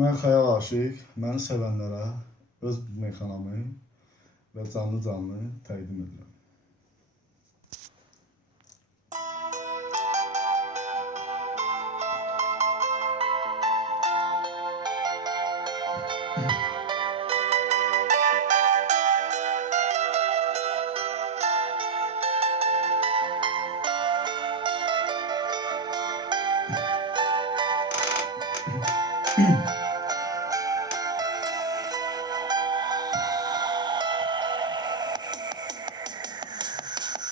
Mən Xəyal Aşiq, məni sevənlərə öz meyxanamı və canlı təqdim edirəm.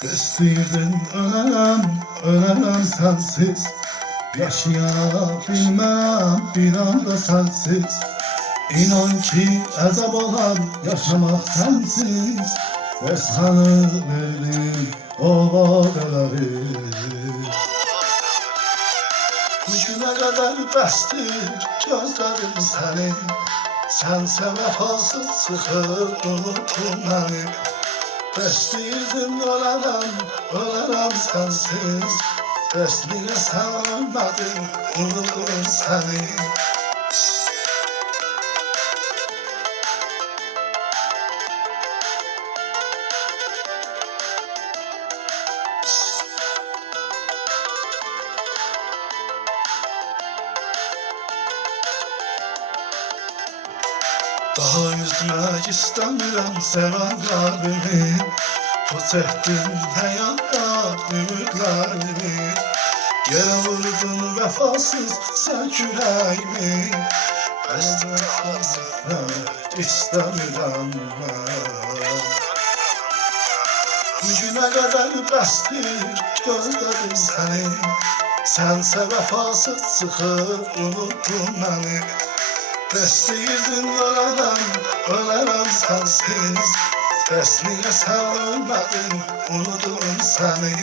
İstəyirdin öləm sənsiz, yaşaya bilməm bir anda sənsiz. İnan ki əzab olar yaşamaq sənsiz, və sənə verdim o vadələri. Bu günə qədər bəsdir gözlədim səni, sənsə vəfasız çıxır unutdun məni. Bəstəyirdin ölərəm sənsiz, bəs niyə sən ölmədin unutdun səni. Daha üzmək istəmirəm sevən qəlbimi, puç etdin həyatda ümidlərimi. Yerə vurdun vəfasız sən kürəyimi, bəs vəfasız etmək istəmirəm mən. Bu günə qədər bəsdir gözlədim səni, sənsə vəfasız çıxır unutdun məni. Bəstəyirdin ölərəm sənsiz, bəs niyə sən ölmədin unutdum səni.